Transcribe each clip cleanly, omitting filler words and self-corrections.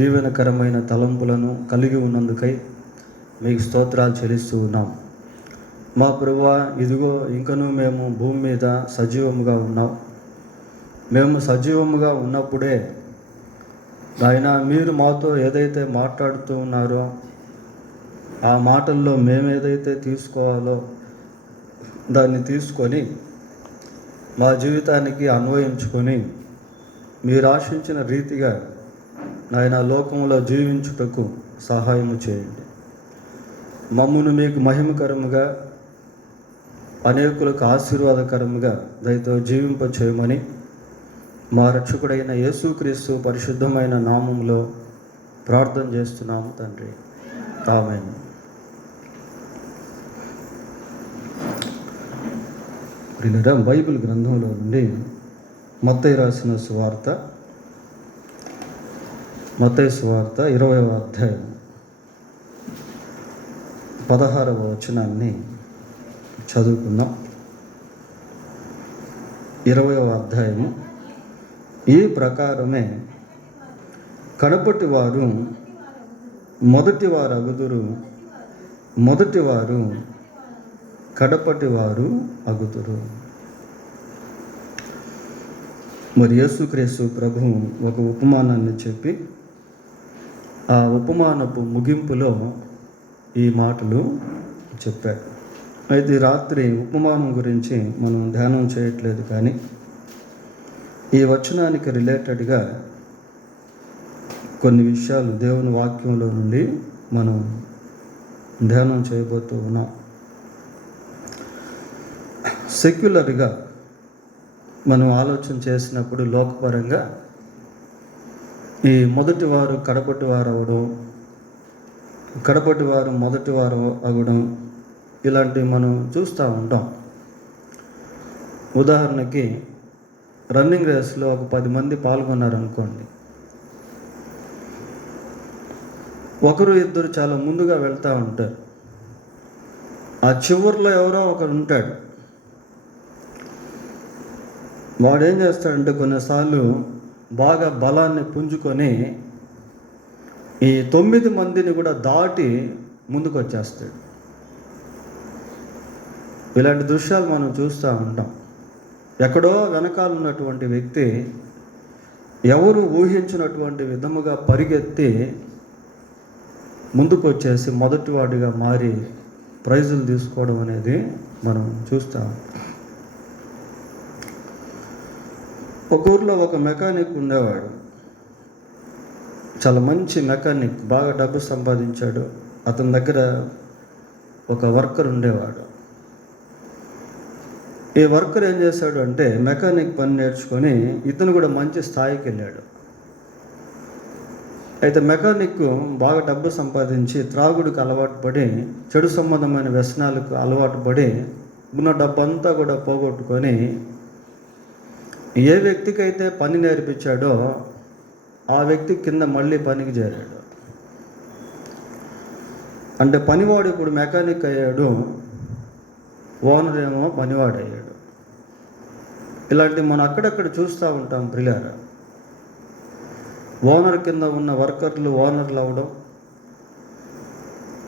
దీవెనకరమైన తలంపులను కలిగి ఉన్నందుకై మీకు స్తోత్రాలు చెల్లిస్తూ ఉన్నాం. మా ప్రభువా, ఇదిగో ఇంకనూ మేము భూమి మీద సజీవముగా ఉన్నాం. మేము సజీవముగా ఉన్నప్పుడే ఆయన మీరు మాతో ఏదైతే మాట్లాడుతూ ఉన్నారో ఆ మాటల్లో మేమేదైతే తీసుకోవాలో దాన్ని తీసుకొని మా జీవితానికి అన్వయించుకొని మీరు ఆశించిన రీతిగా నాయన లోకంలో జీవించుటకు సహాయము చేయండి. మమ్మును మీకు మహిమకరముగా అనేకులకు ఆశీర్వాదకరముగా దయతో జీవింప చేయమని మా రక్షకుడైన యేసుక్రీస్తు పరిశుద్ధమైన నామములో ప్రార్థన చేస్తున్నాము తండ్రి. ఆమేన్. బైబిల్ గ్రంథంలో నుండి మత్తయి రాసిన సువార్త, మత్తయి సువార్త 20వ అధ్యాయం 16వ వచనాన్ని చదువుకుందాం. 20వ అధ్యాయము. ఈ ప్రకారమే కడపటి వారు మొదటివారు అగుదురు, మొదటివారు కడపటి వారు అగుదురు. మరి యేసుక్రీస్తు ప్రభువు ఒక ఉపమానాన్ని చెప్పి ఆ ఉపమానపు ముగింపులో ఈ మాటలు చెప్పారు. అయితే రాత్రి ఉపమానం గురించి మనం ధ్యానం చేయట్లేదు, కానీ ఈ వచనానికి రిలేటెడ్గా కొన్ని విషయాలు దేవుని వాక్యంలో నుండి మనం ధ్యానం చేయబోతూ ఉన్నాం. సెక్యులర్గా మనం ఆలోచన చేసినప్పుడు లోకపరంగా ఈ మొదటివారు కడపటి వారు అవడం, కడపటి వారు మొదటి వారు అవ్వడం, ఇలాంటివి మనం చూస్తూ ఉంటాం. ఉదాహరణకి రన్నింగ్ రేస్లో ఒక 10 మంది పాల్గొన్నారనుకోండి. ఒకరు ఇద్దరు చాలా ముందుగా వెళ్తూ ఉంటారు. ఆ చివరిలో ఎవరో ఒకరు ఉంటాడు. వాడేం చేస్తాడంటే కొన్నిసార్లు బాగా బలాన్ని పుంజుకొని ఈ 9 మందిని కూడా దాటి ముందుకు వచ్చేస్తాడు. ఇలాంటి దృశ్యాలు మనం చూస్తూ ఉంటాం. ఎక్కడో వెనకాల ఉన్నటువంటి వ్యక్తి ఎవరు ఊహించినటువంటి విధముగా పరిగెత్తి ముందుకు వచ్చేసి మొదటివాడిగా మారి ప్రైజులు తీసుకోవడం అనేది మనం చూస్తాం. ఒక ఊర్లో ఒక మెకానిక్ ఉండేవాడు. చాలా మంచి మెకానిక్, బాగా డబ్బు సంపాదించాడు. అతని దగ్గర ఒక వర్కర్ ఉండేవాడు. ఈ వర్కర్ ఏం చేశాడు అంటే మెకానిక్ పని నేర్చుకొని ఇతను కూడా మంచి స్థాయికి వెళ్ళాడు. అయితే మెకానిక్ బాగా డబ్బు సంపాదించి త్రాగుడికి అలవాటు పడి, చెడు సంబంధమైన వ్యసనాలకు అలవాటు పడి ఉన్న డబ్బంతా కూడా పోగొట్టుకొని ఏ వ్యక్తికైతే పని నేర్పించాడో ఆ వ్యక్తి కింద మళ్ళీ పనికి చేరాడు. అంటే పనివాడు ఇప్పుడు మెకానిక్ అయ్యాడు, ఓనర్ ఏమో పనివాడు అయ్యాడు. ఇలాంటివి మనం అక్కడక్కడ చూస్తూ ఉంటాం ప్రియులారా. ఓనర్ కింద ఉన్న వర్కర్లు ఓనర్లు అవ్వడం,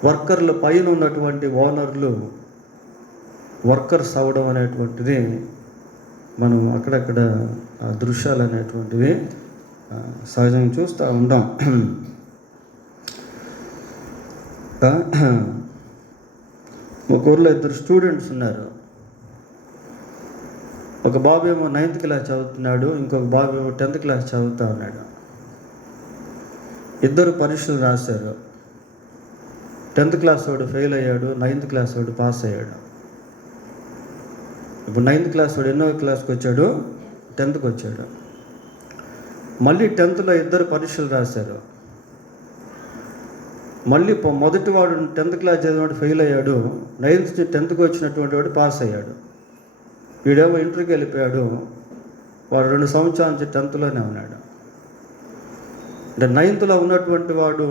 వర్కర్ల పైన ఉన్నటువంటి ఓనర్లు వర్కర్స్ అవ్వడం అనేటువంటిది మనం అక్కడక్కడ దృశ్యాలు అనేటువంటివి సహజంగా చూస్తూ ఉంటాం. ఒక ఊర్లో 2 స్టూడెంట్స్ ఉన్నారు. ఒక బాబు ఏమో 9th క్లాస్ చదువుతున్నాడు, ఇంకొక బాబు ఏమో 10th క్లాస్ చదువుతూ ఉన్నాడు. ఇద్దరు పరీక్షలు రాశారు. 10th క్లాస్ వాడు ఫెయిల్ అయ్యాడు, 9th క్లాస్ వాడు పాస్ అయ్యాడు. ఇప్పుడు 9th క్లాస్ వాడు ఎన్నో క్లాస్కి వచ్చాడు? 10th వచ్చాడు. మళ్ళీ 10thలో ఇద్దరు పరీక్షలు రాశారు. మళ్ళీ మొదటి వాడు 10th క్లాస్ చదివినవాడు ఫెయిల్ అయ్యాడు, 9th నుంచి 10thకి వచ్చినటువంటి వాడు పాస్ అయ్యాడు. వీడేమో ఇంటర్కి వెళ్ళిపోయాడు. వాడు 2 సంవత్సరాల నుంచి 10thలోనే ఉన్నాడు. అంటే 9thలో ఉన్నటువంటి వాడు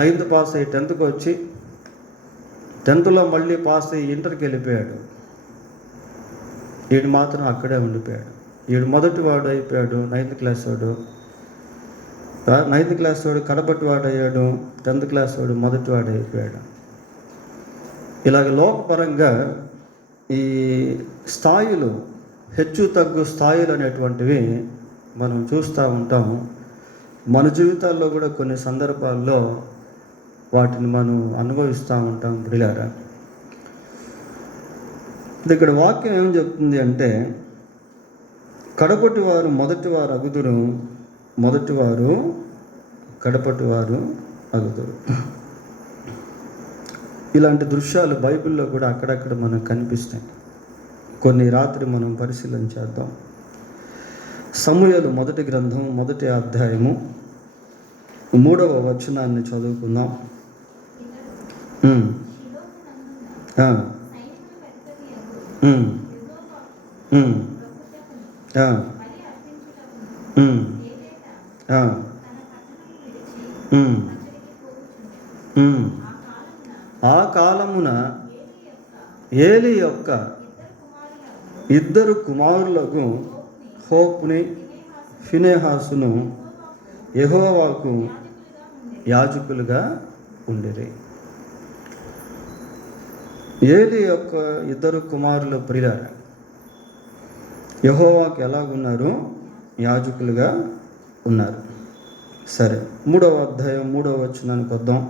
9th పాస్ అయ్యి 10thకి వచ్చి 10thలో మళ్ళీ పాస్ అయ్యి ఇంటర్కి వెళ్ళిపోయాడు. వీడు మాత్రం అక్కడే ఉండిపోయాడు. వీడు మొదటి వాడు అయిపోయాడు, 9th క్లాస్ వాడు. 9th క్లాస్ వాడు కడపటి వాడయ్యాడు, 10th క్లాస్ వాడు మొదటి వాడు అయిపోయాడు. ఇలాగ లోకపరంగా ఈ స్థాయిలు, హెచ్చు తగ్గు స్థాయిలు అనేటువంటివి మనం చూస్తూ ఉంటాము. మన జీవితాల్లో కూడా కొన్ని సందర్భాల్లో వాటిని మనం అనుభవిస్తూ ఉంటాం. ప్రియులారా, ఇక్కడ వాక్యం ఏం చెప్తుంది అంటే, కడపటి వారు మొదటి వారు అగుదురు, మొదటి వారు కడపటి వారు అగుదురు. ఇలాంటి దృశ్యాలు బైబిల్లో కూడా అక్కడక్కడ మనకు కనిపిస్తాయి. కొన్ని రాత్రి మనం పరిశీలన చేద్దాం. సమూయేలు మొదటి గ్రంథం 1వ అధ్యాయము 3వ వచనాన్ని చదువుకుందాం. ఆ కాలమున ఏలీ యొక్క 2 కుమారులకు హోప్ని ఫినెహాసును యెహోవాకు యాజకులుగా ఉండిరి. ఏలీ యొక్క 2 కుమారుల ప్రియులారా యెహోవాకు ఎలాగున్నారు? యాజకులుగా ఉన్నారు. సరే, 3వ అధ్యాయం 3వ వచనానికి వద్దాం.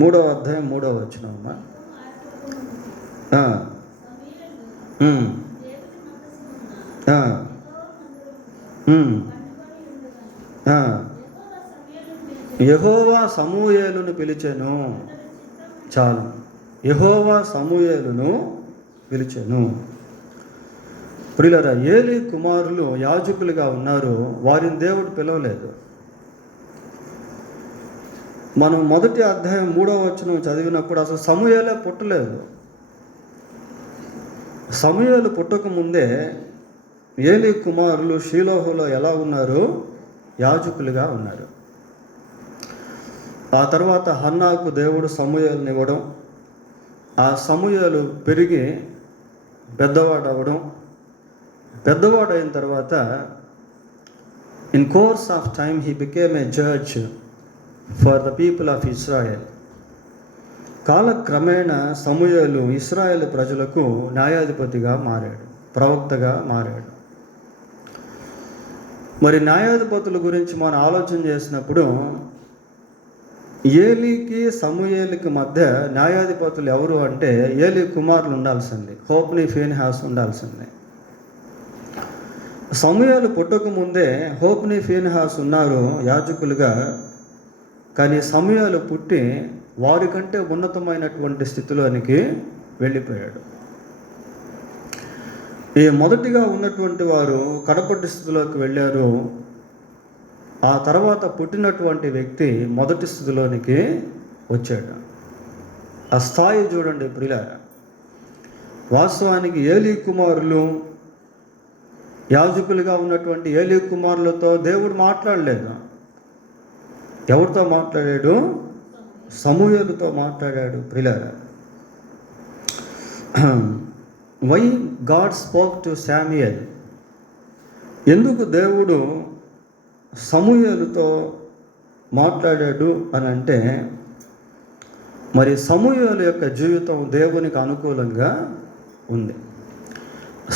3వ అధ్యాయం 3వ వచనం అమ్మా. యెహోవా సమూయేలును పిలిచెను. చాలు, యెహోవా సమూయేలును పిలిచెను. ప్రియులారా, ఏలీ కుమారులు యాజకులుగా ఉన్నారు, వారిని దేవుడు పిలవలేదు. మనం 1వ అధ్యాయం 3వ వచనం చదివినప్పుడు అసలు సమూయేలే పుట్టలేదు. సమూయేలు పుట్టకముందే ఏలీ కుమారులు షీలోహులో ఎలా ఉన్నారు? యాజకులుగా ఉన్నారు. ఆ తర్వాత హన్నాకు దేవుడు సమూయేలుని ఇవ్వడం, ఆ సమూయేలు పెరిగి పెద్దవాడు అవ్వడం, పెద్దవాడు అయిన తర్వాత in course of time he became a judge for the people of Israel. కాలక్రమేణా సమూయేలు ఇస్రాయేల్ ప్రజలకు న్యాయాధిపతిగా మారాడు, ప్రవక్తగా మారాడు. మరి న్యాయాధిపతుల గురించి మనం ఆలోచన చేసినప్పుడు ఏలీకి సమూయేలుకి మధ్య న్యాయాధిపతులు ఎవరు అంటే ఏలీ కుమారులు ఉండాల్సింది, హోప్ని ఫీనెహాసు ఉండాల్సింది. సమూయేలు పుట్టకముందే హోప్ని ఫీనెహాసు ఉన్నారు యాజకులుగా. కానీ సమూయేలు పుట్టి వారికంటే ఉన్నతమైనటువంటి స్థితిలోనికి వెళ్ళిపోయాడు. ఈ మొదటిగా ఉన్నటువంటి వారు కడపటి స్థితిలోకి వెళ్ళారు. ఆ తర్వాత పుట్టినటువంటి వ్యక్తి మొదటి స్థితిలోనికి వచ్చాడు. ఆ స్థాయి చూడండి ప్రియులారా. వాస్తవానికి ఏలీ కుమారులు యాజకులుగా ఉన్నటువంటి ఏలీ కుమారులతో దేవుడు మాట్లాడలేదు. ఎవరితో మాట్లాడాడు? సమూయేలుతో మాట్లాడాడు. ప్రియులారా, why God spoke to Samuel? ఎందుకు దేవుడు సమూయేలుతో మాట్లాడాడు అని అంటే, మరి సమూయేలు యొక్క జీవితం దేవునికి అనుకూలంగా ఉంది.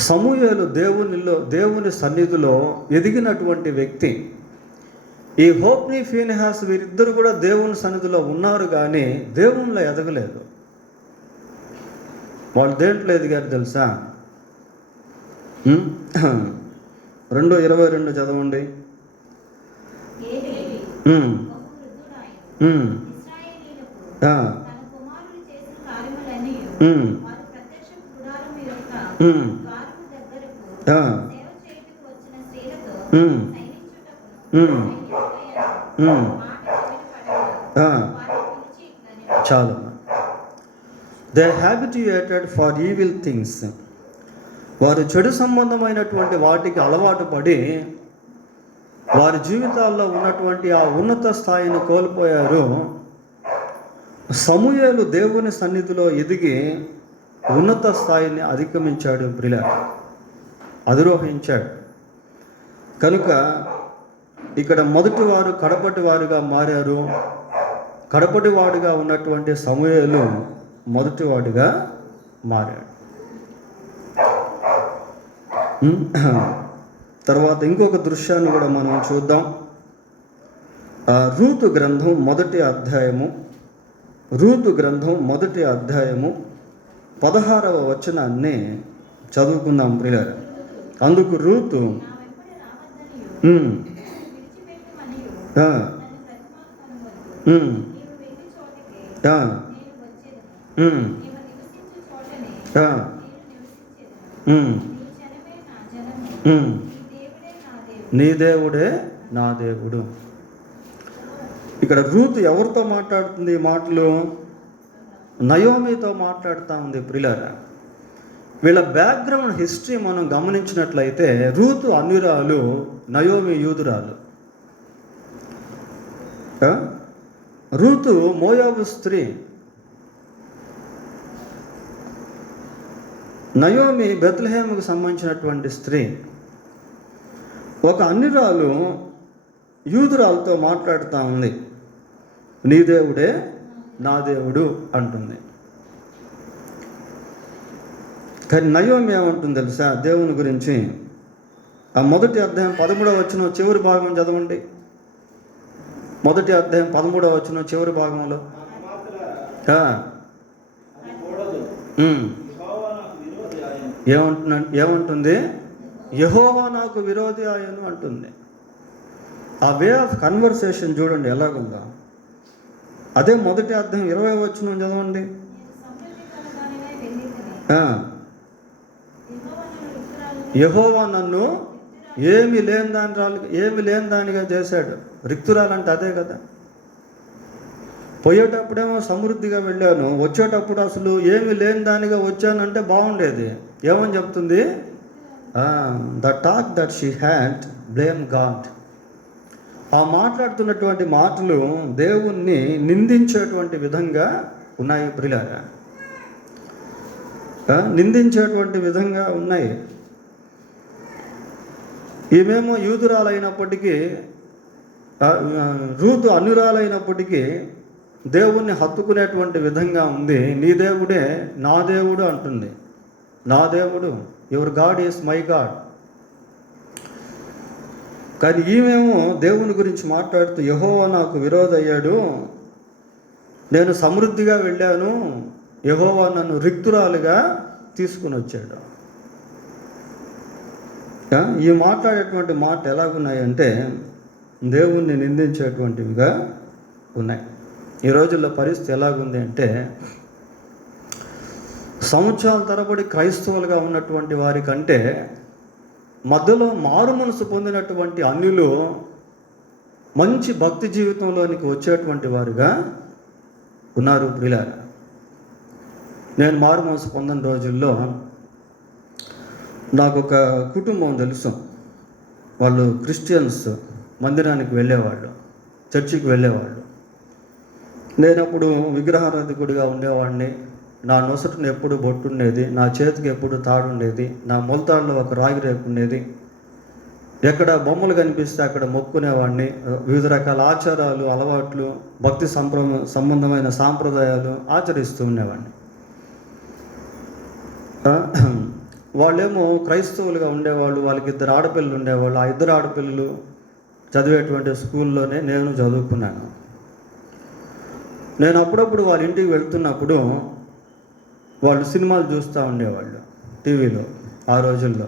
సమూయేలు దేవుని సన్నిధిలో ఎదిగినటువంటి వ్యక్తి. ఈ హోప్ని ఫీనెహాస్ వీరిద్దరు కూడా దేవుని సన్నిధిలో ఉన్నారు, కానీ దేవునిలో ఎదగలేదు. వాళ్ళు దేంట్లో ఎదిగారు తెలుసా? 2:22 చదవండి. చాలు. They హ్యాబిట్యుయేటెడ్ for evil things. వారు చెడు సంబంధమైనటువంటి వాటికి అలవాటు పడి వారి జీవితాల్లో ఉన్నటువంటి ఆ ఉన్నత స్థాయిని కోల్పోయారు. సమూయేలు దేవుని సన్నిధిలో ఎదిగి ఉన్నత స్థాయిని అధిగమించాడు, ప్రియులారా, అధిరోహించాడు. కనుక ఇక్కడ మొదటి వారు కడపటి వారుగా మారారు. కడపటి వాడుగా ఉన్నటువంటి సమూయేలు మొదటివాడుగా మారాడు. తర్వాత ఇంకొక దృశ్యాన్ని కూడా మనం చూద్దాం. రూతు గ్రంథం మొదటి అధ్యాయము 16వ వచనాన్ని చదువుకుందాం, ప్రియులారా. అందుకు రూతు నీ దేవుడే నా దేవుడు. ఇక్కడ రూతు ఎవరితో మాట్లాడుతుంది? ఈ మాటలు నయోమితో మాట్లాడుతూ ఉంది, ప్రియులారా. వీళ్ళ బ్యాక్గ్రౌండ్ హిస్టరీ మనం గమనించినట్లయితే రూతు అన్యురాలు, నయోమి యూదురాలు. రూతు మోయాబు స్త్రీ, నయోమి బెత్లెహేముకు సంబంధించినటువంటి స్త్రీ. ఒక అన్యురాలు యూదురాలతో మాట్లాడుతూ ఉంది, నీ దేవుడే నా దేవుడు అంటుంది. కానీ నయోమి ఏమంటుంది తెలుసా దేవుని గురించి? ఆ మొదటి అధ్యాయం 13వ వచనం చివరి భాగం చదవండి. మొదటి అధ్యాయం 13వ వచనం చివరి భాగంలో ఏమంటుంది? యెహోవా నాకు విరోధి ఆయను అంటుంది. ఆ వే ఆఫ్ కన్వర్సేషన్ చూడండి ఎలాగుందో. అదే మొదటి అధ్యాయం 20వ వచనం చదవండి. యెహోవా నన్ను ఏమి లేని దానిగా చేశాడు. రిక్తురాలంటే అదే కదా. పోయేటప్పుడేమో సమృద్ధిగా వెళ్ళాను, వచ్చేటప్పుడు అసలు ఏమి లేని దానిగా వచ్చానంటే బాగుండేది. ఏమని చెప్తుంది? The talk that she had blame God. ఆ మాట్లాడుతున్నటువంటి మాటలు దేవుణ్ణి నిందించేటువంటి విధంగా ఉన్నాయి, ప్రియులారా. నిందించేటువంటి విధంగా ఉన్నాయి. ఈమెమో యూదురాలైనప్పటికీ, రూతు అన్యురాలైనప్పటికీ దేవుణ్ణి హత్తుకునేటువంటి విధంగా ఉంది. నీ దేవుడే నా దేవుడు అంటుంది. నా దేవుడు, your God is my God. కానీ ఈమెమో దేవుని గురించి మాట్లాడుతూ యెహోవా నాకు విరోధి అయ్యాడు, నేను సమృద్ధిగా వెళ్ళాను, యెహోవా నన్ను రిక్తురాలుగా తీసుకుని వచ్చాడు. ఈ మాట్లాడేటువంటి మాట ఎలాగున్నాయంటే దేవుణ్ణి నిందించేటువంటివిగా ఉన్నాయి. ఈ రోజుల్లో పరిస్థితి ఎలాగుంది అంటే, సంవత్సరాల తరబడి క్రైస్తవులుగా ఉన్నటువంటి వారి కంటే మధ్యలో మారు మనసు పొందినటువంటి అన్యులు మంచి భక్తి జీవితంలోనికి వచ్చేటువంటి వారుగా ఉన్నారు, ప్రియులారా. నేను మారు మనసు పొందిన రోజుల్లో నాకు ఒక కుటుంబం తెలుసు. వాళ్ళు క్రిస్టియన్స్, మందిరానికి వెళ్ళేవాళ్ళు, చర్చికి వెళ్ళేవాళ్ళు. నేనప్పుడు విగ్రహారాధికుడిగా ఉండేవాడిని. నా నొసటిని ఎప్పుడు బొట్టు ఉండేది, నా చేతికి ఎప్పుడు తాడు ఉండేది, నా మొలతాడులో ఒక రాగి రేపు ఉండేది. ఎక్కడ బొమ్మలు కనిపిస్తే అక్కడ మొక్కునేవాడిని. వివిధ రకాల ఆచారాలు, అలవాట్లు, భక్తి సంబంధమైన సాంప్రదాయాలు ఆచరిస్తూ ఉండేవాడిని. వాళ్ళేమో క్రైస్తవులుగా ఉండేవాళ్ళు. వాళ్ళకి 2 ఆడపిల్లలు ఉండేవాళ్ళు. ఆ 2 ఆడపిల్లలు చదివేటువంటి స్కూల్లోనే నేను చదువుకున్నాను. నేను అప్పుడప్పుడు వాళ్ళ ఇంటికి వెళ్తున్నప్పుడు వాళ్ళు సినిమాలు చూస్తూ ఉండేవాళ్ళు టీవీలో ఆ రోజుల్లో.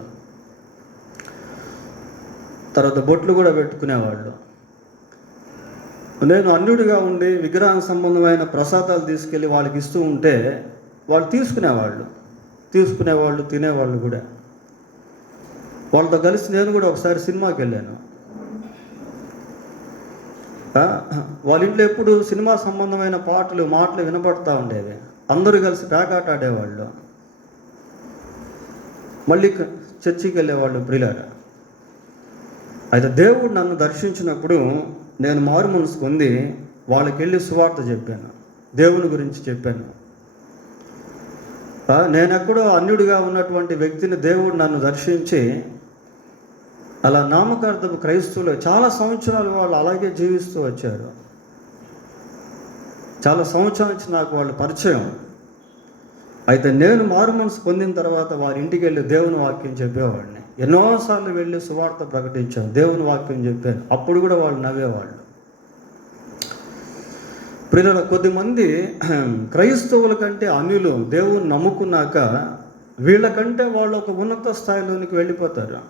తర్వాత బొట్లు కూడా పెట్టుకునేవాళ్ళు. నేను అన్యుడిగా ఉండి విగ్రహం సంబంధమైన ప్రసాదాలు తీసుకెళ్ళి వాళ్ళకి ఇస్తూ ఉంటే వాళ్ళు తీసుకునేవాళ్ళు, తినేవాళ్ళు కూడా. వాళ్ళతో కలిసి నేను కూడా ఒకసారి సినిమాకి వెళ్ళాను. వాళ్ళ ఇంట్లో ఎప్పుడు సినిమా సంబంధమైన మాటలు వినపడతా ఉండేవి. అందరూ కలిసి పేకాట ఆడేవాళ్ళు, మళ్ళీ చర్చికి వెళ్ళేవాళ్ళు, ప్రియులారా. అయితే దేవుడు నన్ను దర్శించినప్పుడు నేను మారు మనసు పొంది వాళ్ళకి వెళ్ళి సువార్త చెప్పాను, దేవుని గురించి చెప్పాను. నేనెక్కడో అన్యుడిగా ఉన్నటువంటి వ్యక్తిని దేవుడు నన్ను దర్శించి అలా నామకార్థపు క్రైస్తవులు చాలా సంవత్సరాలు వాళ్ళు అలాగే జీవిస్తూ వచ్చారు. చాలా సంవత్సరాల నుంచి నాకు వాళ్ళు పరిచయం. అయితే నేను మారు మనసు పొందిన తర్వాత వారి ఇంటికి వెళ్ళి దేవుని వాక్యం చెప్పేవాడిని. ఎన్నోసార్లు వెళ్ళి సువార్త ప్రకటించాను, దేవుని వాక్యం చెప్పాను. అప్పుడు కూడా వాళ్ళు నవ్వేవాళ్ళు. ప్రియుల, కొద్దిమంది క్రైస్తవుల కంటే అన్యులు దేవుని నమ్ముకున్నాక వీళ్ళకంటే వాళ్ళు ఒక ఉన్నత స్థాయిలోనికి వెళ్ళిపోతారు.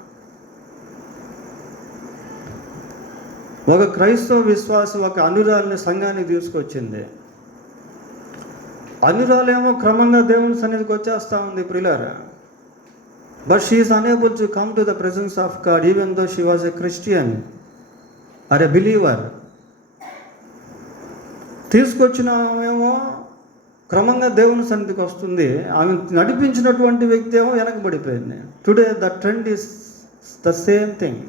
ఒక క్రైస్తవ విశ్వాసం ఒక అన్యురాలిని సంఘానికి తీసుకొచ్చింది. అన్యురాలేమో క్రమంగా దేవుని సన్నిధికి వచ్చేస్తూ ఉంది ప్రియులారా. But she is unable to come to the presence of God even though she was a Christian or a believer. తీసుకొచ్చిన ఆమెమో క్రమంగా దేవుని సన్నిధికి వస్తుంది. ఆమె నడిపించినటువంటి వ్యక్తి ఏమో వెనకబడిపోయింది. Today the trend is the same thing.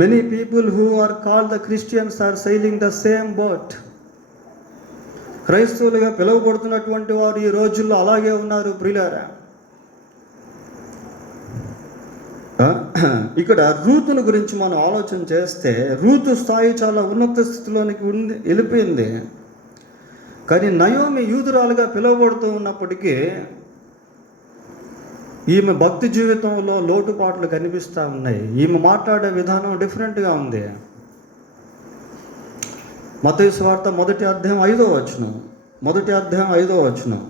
Many people who are called the christians are sailing the same boat. క్రైస్తవులుగా పిలువబడుతున్నటువంటి వారు ఈ రోజుల్లో అలాగే ఉన్నారు ప్రియులారా. ఇక్కడ రూతును గురించి మనం ఆలోచన చేస్తే రూతు స్థాయి చాలా ఉన్నత స్థితిలోనికి వెళ్ళిపోయింది. కానీ నయోమి యూదురాలుగా పిలువబడుతూ ఉన్నప్పటికీ ఈమె భక్తి జీవితంలో లోటుపాట్లు కనిపిస్తూ ఉన్నాయి. ఈమె మాట్లాడే విధానం డిఫరెంట్గా ఉంది. మత్తయి సువార్త 1వ అధ్యాయం 5వ వచనం. 1వ అధ్యాయం 5వ వచనం.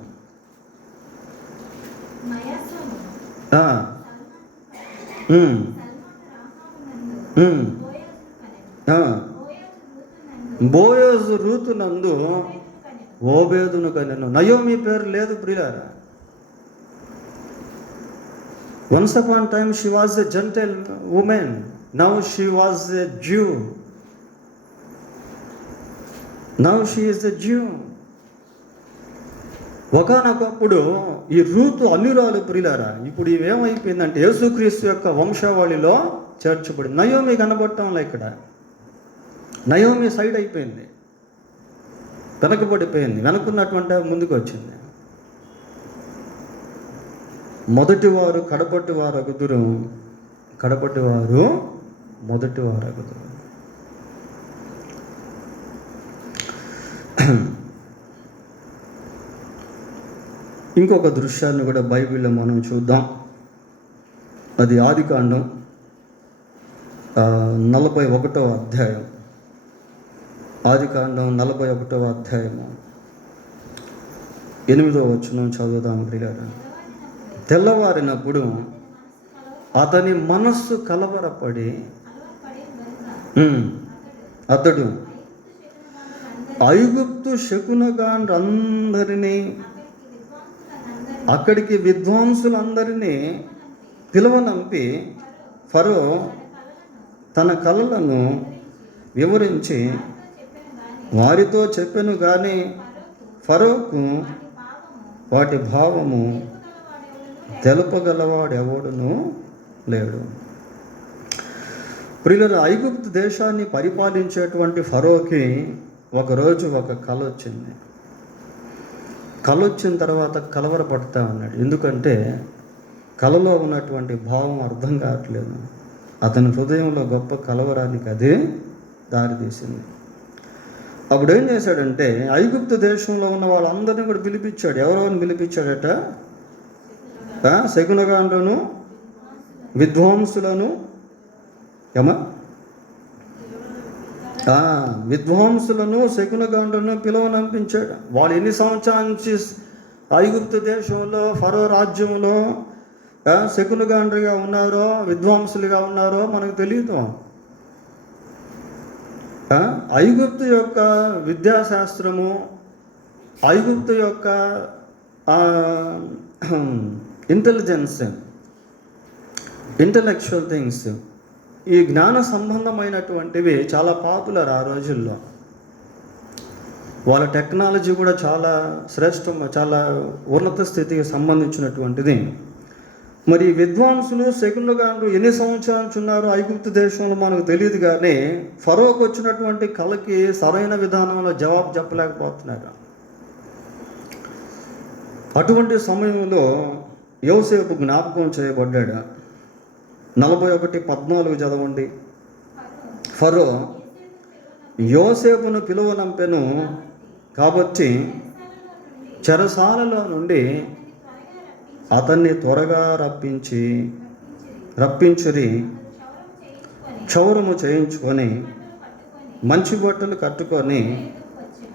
బోయజు రూతునందు ఓబేదును కనెను. నయోమి పేరు లేదు ప్రియులారా. Once upon a time she was a Gentile woman. Now she was a Jew. Now she is a Jew. ఒకానొకప్పుడు ఈ రూతు అన్యురాలు ప్రియులారా. ఇప్పుడు ఇవేమైపోయిందంటే యేసుక్రీస్తు యొక్క వంశావళిలో చేర్చబడింది. నయోమి కనబడటంలో ఇక్కడ నయోమి సైడ్ అయిపోయింది, వెనకబడిపోయింది. వెనకున్నటువంటి ముందుకు వచ్చింది. మొదటివారు కడపటివారు అగుదురు, కడపటివారు మొదటివారు అగుదురు. ఇంకొక దృశ్యాన్ని కూడా బైబిల్లో మనం చూద్దాం. అది ఆదికాండం 41వ అధ్యాయం. ఆదికాండం 41వ అధ్యాయము 8వ వచనం చదువుదాం ప్రియులారా. తెల్లవారినప్పుడు అతని మనస్సు కలవరపడి అతడు ఐగుప్తు శకునగాండ్రందరినీ అక్కడికి విద్వాంసులందరినీ పిలువనంపి ఫరో తన కలలను వివరించి వారితో చెప్పెను గాని ఫరోకు వాటి భావము తెలుపగలవాడెవడును లేడు. ప్రియుల, ఐగుప్తు దేశాన్ని పరిపాలించేటువంటి ఫరోకి ఒకరోజు ఒక కల వచ్చింది. కల వచ్చిన తర్వాత కలవరపడతా ఉన్నాడు. ఎందుకంటే కలలో ఉన్నటువంటి భావం అర్థం కావట్లేదు. అతని హృదయంలో గొప్ప కలవరానికి అదే దారితీసింది. అప్పుడు ఏం చేశాడంటే ఐగుప్తు దేశంలో ఉన్న వాళ్ళందరినీ కూడా పిలిపించాడు. ఎవరెవరిని పిలిపించాడట? శకునగాండ్రును విద్వాంసులను విద్వాంసులను శకునగాండ్రును పిలువనంపించాడు. వాళ్ళు ఎన్ని సంవత్సరాల నుంచి ఐగుప్తు దేశంలో ఫరో రాజ్యంలో శకునగాండ్రుగా ఉన్నారో విద్వాంసులుగా ఉన్నారో మనకు తెలియదు. ఐగుప్తు యొక్క విద్యాశాస్త్రము, ఐగుప్తు యొక్క ఇంటలెక్చువల్ థింగ్స్, ఈ జ్ఞాన సంబంధమైనటువంటివి చాలా పాపులర్ ఆ రోజుల్లో. వాళ్ళ టెక్నాలజీ కూడా చాలా శ్రేష్టం, చాలా ఉన్నత స్థితికి సంబంధించినటువంటిది. మరి విద్వాంసులు శకునగాండ్రు ఎన్ని సంవత్సరాల నుంచి ఉన్నారు ఐగుప్తు దేశంలో మనకు తెలియదు. కానీ ఫరోకు వచ్చినటువంటి కళకి సరైన విధానంలో జవాబు చెప్పలేకపోతున్నారు. అటువంటి సమయంలో యోసేపు జ్ఞాపకం చేయబడ్డాడు. 41:14 చదవండి. ఫరో యోసేపును పిలువనంపెను కాబట్టి చెరసాలలో నుండి అతన్ని త్వరగా రప్పించురి. క్షౌరము చేయించుకొని మంచి బట్టలు కట్టుకొని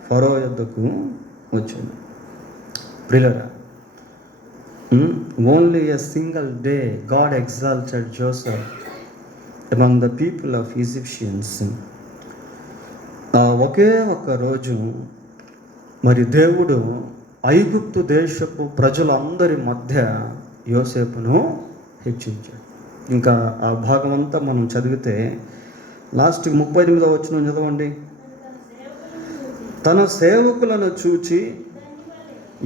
ఫరో యొద్దకు వచ్చింది. ప్రియులారా, only a single day God exalted Joseph among the people of Egyptians. ఒకే ఒక్క రోజు మరి దేవుడు ఐగుప్తు దేశపు ప్రజలందరి మధ్య యోసేపును హెచ్చించాడు. ఇంకా ఆ భాగం అంతా మనం చదివితే లాస్ట్ 38వ వచనం చదవండి. తన సేవకులను చూచి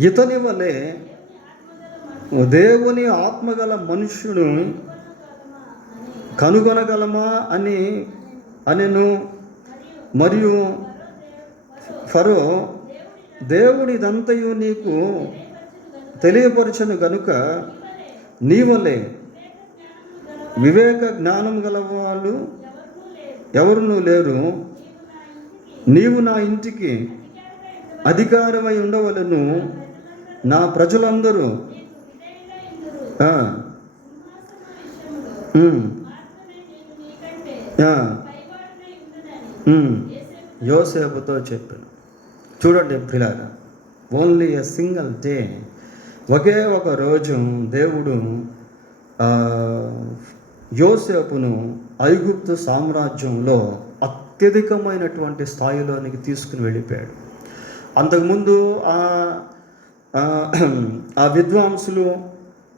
ఇతని వలె దేవుని ఆత్మగల మనుష్యుడు కనుగొనగలమా అనెను. మరియు ఫరో దేవుడిదంతయు నీకు తెలియపరచను గనుక నీవలే వివేక జ్ఞానం గల వాళ్ళు ఎవరునూ లేరు. నీవు నా ఇంటికి అధికారమై ఉండవలను. నా ప్రజలందరూ యోసేపుతో చెప్పాను. చూడండి ప్రియులారా, ఓన్లీ ఎ సింగిల్ డే, ఒకే ఒక రోజు దేవుడు యోసేపును ఐగుప్తు సామ్రాజ్యంలో అత్యధికమైనటువంటి స్థాయిలోనికి తీసుకుని వెళ్ళిపోయాడు. అంతకుముందు ఆ విద్వాంసులు,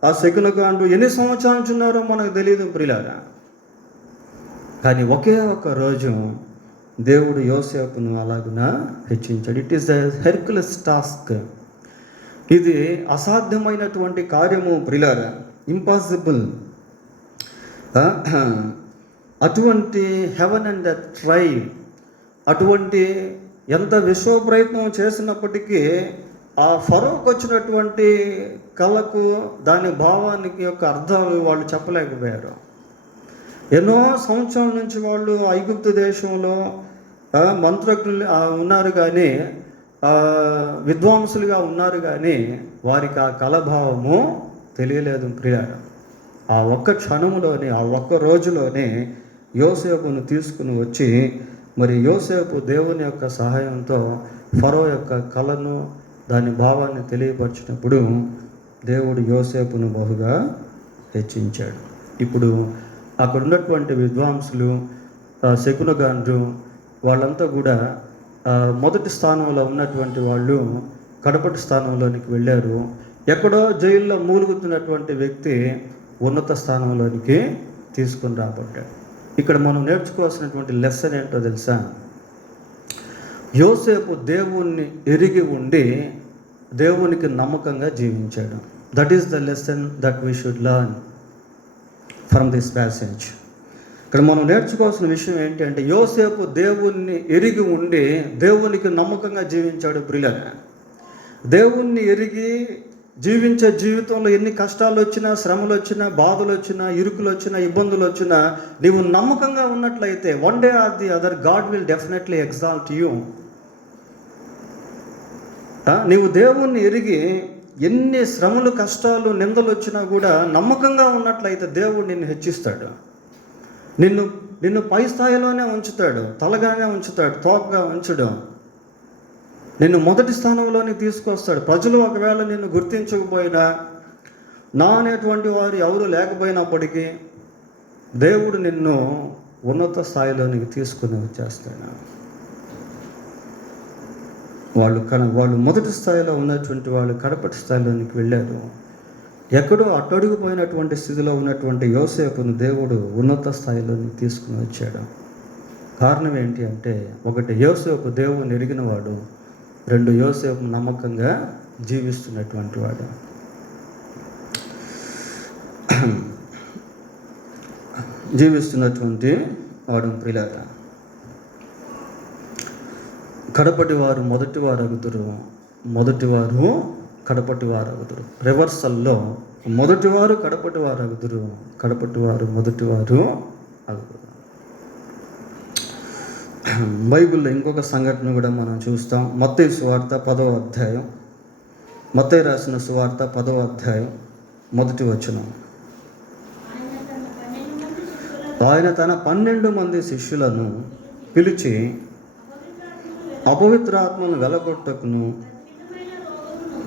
ఆ శకునగాండు ఎన్ని సంవత్సరాల నుంచి ఉన్నారో మనకు తెలియదు ప్రియులారా. కానీ ఒకే ఒక రోజు దేవుడు యోసేపును అలాగున హెచ్చించాడు. It is the Hercules task. ఇది అసాధ్యమైనటువంటి కార్యము ప్రియులారా, ఇంపాసిబుల్. అటువంటి హెవెన్ అండ్ ద ట్రై, అటువంటి ఎంత విశ్వ ప్రయత్నం చేసినప్పటికీ ఆ ఫరోకు వచ్చినటువంటి కళకు, దాని భావానికి యొక్క అర్థం వాళ్ళు చెప్పలేకపోయారు. ఎన్నో సంవత్సరాల నుంచి వాళ్ళు ఐగుప్తు దేశంలో మంత్రజ్ఞులు ఉన్నారు, కానీ విద్వాంసులుగా ఉన్నారు, కానీ వారికి ఆ కళాభావము తెలియలేదు ప్రియారా. ఆ ఒక్క క్షణంలోనే, ఆ ఒక్క రోజులోనే యోసేపును తీసుకుని వచ్చి, మరి యోసేపు దేవుని యొక్క సహాయంతో ఫరో యొక్క కళను, దాని భావాన్ని తెలియపరిచినప్పుడు దేవుడు యోసేపును బహుగా హెచ్చించాడు. ఇప్పుడు అక్కడ ఉన్నటువంటి విద్వాంసులు, శకునగాండ్రు, వాళ్ళంతా కూడా మొదటి స్థానంలో ఉన్నటువంటి వాళ్ళు కడపటి స్థానంలోనికి వెళ్ళారు. ఎక్కడో జైల్లో మూలుగుతున్నటువంటి వ్యక్తి ఉన్నత స్థానంలోనికి తీసుకుని రాబడ్డాడు. ఇక్కడ మనం నేర్చుకోవాల్సినటువంటి లెసన్ ఏంటో తెలుసా? యోసేపు దేవుణ్ణి ఎరిగి ఉండి దేవునికి నమ్మకంగా జీవించాడు. That is the lesson that we should learn from this passage. ఇక్కడ మనం నేర్చుకోవాల్సిన విషయం ఏంటి అంటే, యోసేపు దేవుణ్ణి ఎరిగి ఉండి దేవునికి నమ్మకంగా జీవించాడు. బ్రిలియన్. దేవుణ్ణి ఎరిగి జీవించే జీవితంలో ఎన్ని కష్టాలు వచ్చినా, శ్రమలు వచ్చినా, బాధలు వచ్చినా, ఇరుకులు వచ్చినా, ఇబ్బందులు వచ్చినా, నీవు నమ్మకంగా ఉన్నట్లయితే one day or the other God will definitely exalt you. నీవు దేవుణ్ణి ఎరిగి ఎన్ని శ్రమలు, కష్టాలు, నిందలు వచ్చినా కూడా నమ్మకంగా ఉన్నట్లయితే దేవుడు నిన్ను హెచ్చిస్తాడు. నిన్ను పై స్థాయిలోనే ఉంచుతాడు, తలగానే ఉంచుతాడు, తోకగా ఉంచడు. నిన్ను మొదటి స్థానంలోనే తీసుకొస్తాడు. ప్రజలు ఒకవేళ నిన్ను గుర్తించకపోయినా, నా అనేటువంటి వారు ఎవరు లేకపోయినప్పటికీ దేవుడు నిన్ను ఉన్నత స్థాయిలోనికి తీసుకుని వచ్చేస్తాడు. వాళ్ళు మొదటి స్థాయిలో ఉన్నటువంటి వాళ్ళు కడపటి స్థాయిలోనికి వెళ్ళారు. ఎక్కడో అట్టడుగుపోయినటువంటి స్థితిలో ఉన్నటువంటి యోసేపును దేవుడు ఉన్నత స్థాయిలోని తీసుకుని వచ్చాడు. కారణం ఏంటి అంటే, ఒకటి, యోసేపు దేవుని ఎరిగినవాడు. 2, యోసేపు నమ్మకంగా జీవిస్తున్నటువంటి వాడు. జీవిస్తున్నటువంటి వాడు ప్రియులారా. కడపటి వారు మొదటి వారు అగుదురు, మొదటి వారు కడపటి వారగుదురు. రివర్సల్లో మొదటివారు కడపటి వారగుదురు, కడపటి వారు మొదటివారు అగుదురు. బైబిల్లో ఇంకొక సంఘటన కూడా మనం చూస్తాం. మత్తయి సువార్త 10వ అధ్యాయం, మత్తయి రాసిన సువార్త 10వ అధ్యాయం మొదటి వచనం. ఆయన తన 12 మంది శిష్యులను పిలిచి అపవిత్రాత్మను వెలగొట్టకును,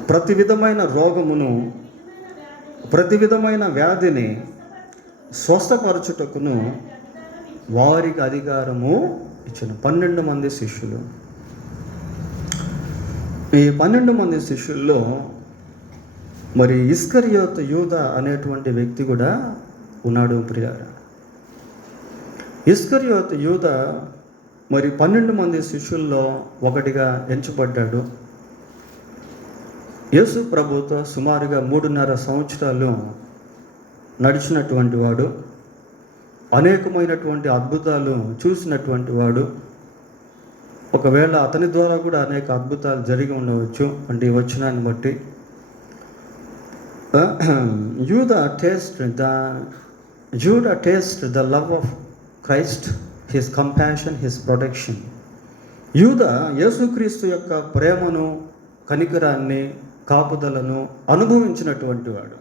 ప్రతి విధమైన రోగమును, ప్రతి విధమైన వ్యాధిని స్వస్థపరచుటకును వారికి అధికారము ఇచ్చిన 12 మంది శిష్యులు. ఈ 12 మంది శిష్యుల్లో మరి ఇస్కరియోతు యూదా అనేటువంటి వ్యక్తి కూడా ఉన్నాడు ప్రియారా. ఇస్కరియోతు యూదా మరి 12 మంది శిష్యుల్లో ఒకటిగా ఎంచబడ్డాడు. యేసు ప్రభుతో సుమారుగా 3.5 సంవత్సరాలు నడిచినటువంటి వాడు, అనేకమైనటువంటి అద్భుతాలు చూసినటువంటి వాడు. ఒకవేళ అతని ద్వారా కూడా అనేక అద్భుతాలు జరిగి ఉండవచ్చు అంటే ఈ వచనాన్ని బట్టి. Judah tasted the love of Christ, his compassion, his protection. యూదా యేసుక్రీస్తు యొక్క ప్రేమను, కనికరాన్ని, కాపుదలను అనుభవించినటువంటి వాడు.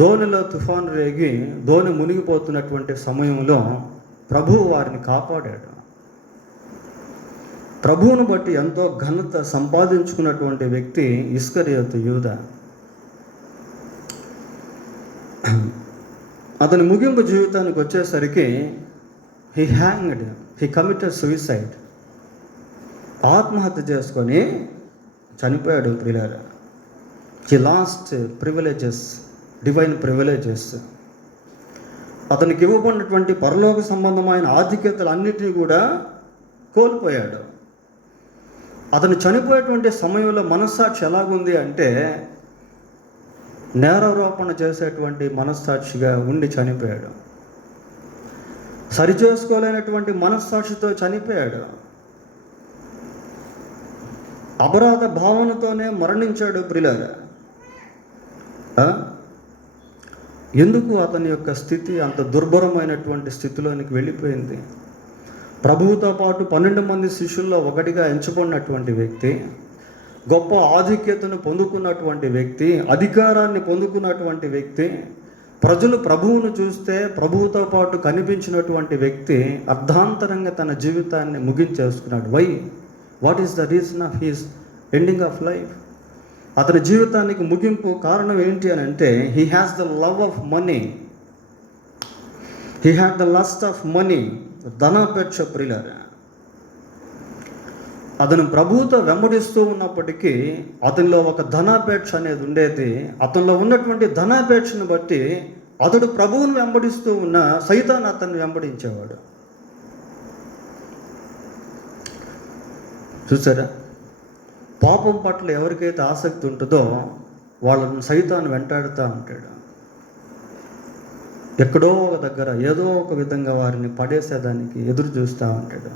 దోణిలో తుఫాను రేగి దోణి మునిగిపోతున్నటువంటి సమయంలో ప్రభువు వారిని కాపాడాడు. ప్రభువును బట్టి ఎంతో ఘనత సంపాదించుకున్నటువంటి వ్యక్తి ఇస్కరియోతు యూదా. అతని ముగింపు జీవితానికి వచ్చేసరికి హీ కమిటెడ్ సూసైడ్, ఆత్మహత్య చేసుకొని చనిపోయాడు ప్రియులారా. He lost privileges, divine privileges. అతనికి ఇవ్వబడినటువంటి పరలోక సంబంధమైన ఆధిక్యతలు అన్నిటినీ కూడా కోల్పోయాడు. అతను చనిపోయేటువంటి సమయంలో మనస్సాక్షి ఎలాగుంది అంటే నేరారోపణ చేసేటువంటి మనస్సాక్షిగా ఉండి చనిపోయాడు. సరిచేసుకోలేనటువంటి మనస్సాక్షితో చనిపోయాడు. అపరాధ భావనతోనే మరణించాడు ప్రియులారా. ఎందుకు అతని యొక్క స్థితి అంత దుర్భరమైనటువంటి స్థితిలోనికి వెళ్ళిపోయింది? ప్రభువుతో పాటు 12 మంది శిష్యుల్లో ఒకటిగా ఎంచుకున్నటువంటి వ్యక్తి, గొప్ప ఆధిక్యతను పొందుకున్నటువంటి వ్యక్తి, అధికారాన్ని పొందుకున్నటువంటి వ్యక్తి, ప్రజలు ప్రభువును చూస్తే ప్రభువుతో పాటు కనిపించినటువంటి వ్యక్తి అర్ధాంతరంగా తన జీవితాన్ని ముగించేసుకున్నాడు. Why? What is the reason of his ending of life? అతని జీవితానికి ముగింపు కారణం ఏంటి అని అంటే he has the love of money, he had the lust of money, ధనాపేక్ష ప్రియులారా. అతను ప్రభువుతో వెంబడిస్తూ ఉన్నప్పటికీ అతనిలో ఒక ధనాపేక్ష అనేది ఉండేది. అతనిలో ఉన్నటువంటి ధనాపేక్షను బట్టి అతడు ప్రభువును వెంబడిస్తూ ఉన్న సైతాను అతన్ని వెంబడించేవాడు. చూసారా? పాపం పట్ల ఎవరికైతే ఆసక్తి ఉంటుందో వాళ్ళను సైతాను వెంటాడుతూ ఉంటాడు. ఎక్కడో ఒక దగ్గర ఏదో ఒక విధంగా వారిని పడేసేదానికి ఎదురు చూస్తూ ఉంటాడు.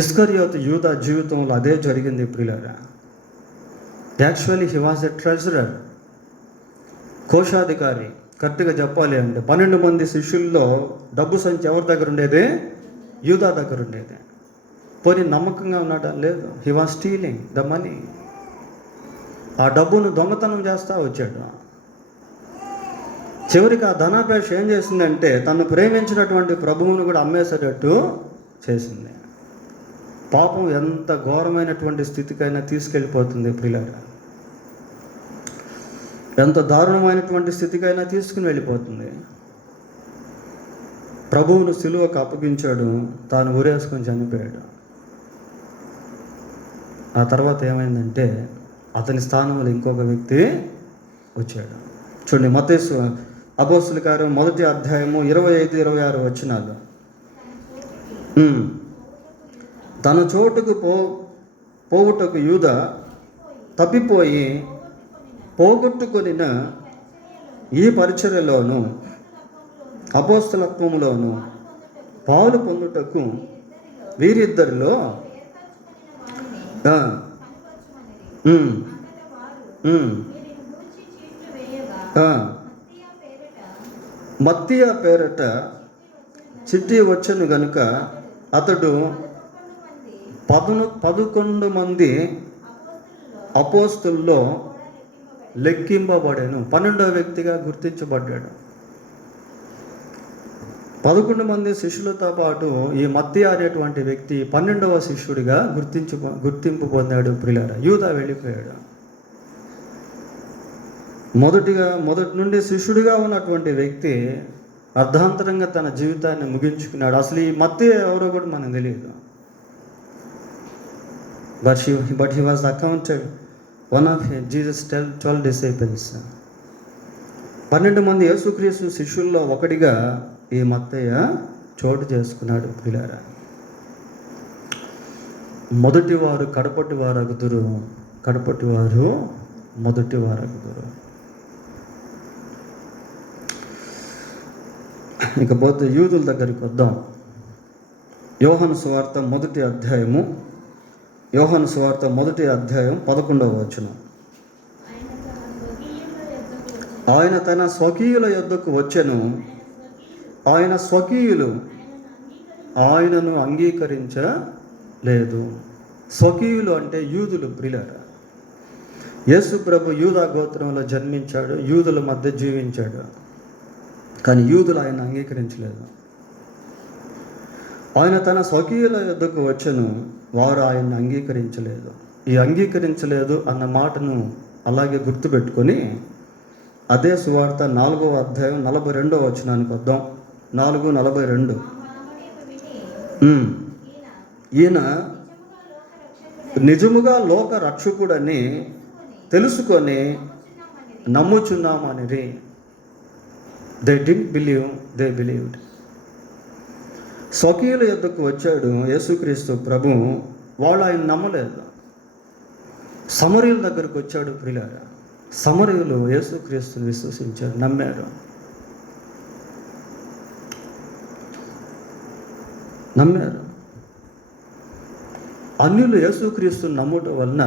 ఇస్కరియోతు యూదా జీవితంలో అదే జరిగింది ప్రియులారా. Actually he was a treasurer, కోశాధికారి. కరెక్ట్గా చెప్పాలి అంటే 12 మంది శిష్యుల్లో డబ్బు సంచి ఎవరి దగ్గర ఉండేది? యూదా దగ్గర ఉండేది. పోనీ నమ్మకంగా ఉన్నాడా? లేదు. He was stealing the money. ఆ డబ్బును దొంగతనం చేస్తూ వచ్చాడు. చివరికి ఆ ధనాపేక్ష ఏం చేసిందంటే తను ప్రేమించినటువంటి ప్రభువును కూడా అమ్మేసేటట్టు చేసింది. పాపం ఎంత ఘోరమైనటువంటి స్థితికైనా తీసుకెళ్ళిపోతుంది ప్రియులారా. ఎంత దారుణమైనటువంటి స్థితికైనా తీసుకుని వెళ్ళిపోతుంది. ప్రభువును సిలువకు అప్పగించాడు, తాను ఊరేసుకొని చనిపోయాడు. ఆ తర్వాత ఏమైందంటే అతని స్థానంలో ఇంకొక వ్యక్తి వచ్చాడు. చూడండి, మత్తయి అపోస్తలుల కార్యం 1వ అధ్యాయము 25-26 వచనాలు. తన చోటుకు పోవుటకు యూదా తప్పిపోయి పోగొట్టుకొనిన ఈ పరిచర్యలోను అపోస్తలత్వములోను పాలు పొందుటకు వీరిద్దరిలో మత్తీయ పేరట చిట్టి వచ్చెను గనుక అతడు 11 మంది అపోస్తుల్లో లెక్కింపబడెను. 12వ వ్యక్తిగా గుర్తించబడ్డాడు. 11 మంది శిష్యులతో పాటు ఈ మత్తయి అనేటువంటి వ్యక్తి 12వ శిష్యుడిగా గుర్తింపు పొందాడు. ప్రియులారా, యూదా వెళ్ళిపోయాడు. మొదటి నుండి శిష్యుడిగా ఉన్నటువంటి వ్యక్తి అర్ధాంతరంగా తన జీవితాన్ని ముగించుకున్నాడు. అసలు ఈ మత్తయి ఎవరో కూడా మనకు తెలియదు. But he was accounted one of Jesus 12 disciples. 12 మంది యేసుక్రీస్తు శిష్యుల్లో ఒకటిగా ఈ మత్తయ్య చోటు చేసుకున్నాడు. ప్రియులారా, మొదటివారు కడపటి వారు అగుదురు, కడపటి వారు మొదటి వారు అగుదురు. ఇకపోతే యూదుల దగ్గరికి వద్దాం. యోహాను సువార్త మొదటి అధ్యాయం 11వ వచనం. ఆయన తన స్వకీయుల యొద్దకు వచ్చెను, ఆయన స్వకీయులు ఆయనను అంగీకరించలేదు. స్వకీయులు అంటే యూదులు. ప్రియులారా, యేసు ప్రభు యూదా గోత్రంలో జన్మించాడు, యూదుల మధ్య జీవించాడు. కానీ యూదులు ఆయన అంగీకరించలేదు. ఆయన తన స్వకీయుల యొద్దకు వచ్చెను, వారు ఆయన్ని అంగీకరించలేదు. ఈ అంగీకరించలేదు అన్న మాటను అలాగే గుర్తుపెట్టుకొని అదే సువార్త 4వ అధ్యాయం 42వ వచనానికి వద్దాం. 4:42. ఈయన నిజముగా లోక రక్షకుడని తెలుసుకొని నమ్ముచున్నామనిరి. They didn't believe, they believed. స్వకీయుల యొద్దకు వచ్చాడు యేసుక్రీస్తు ప్రభు, వాళ్ళు ఆయన నమ్మలేదు. సమరయుల దగ్గరకు వచ్చాడు. ప్రియులారా, సమరయులు యేసుక్రీస్తుని విశ్వసించారు, నమ్మారు. అన్యులు యేసుక్రీస్తుని నమ్ముట వలన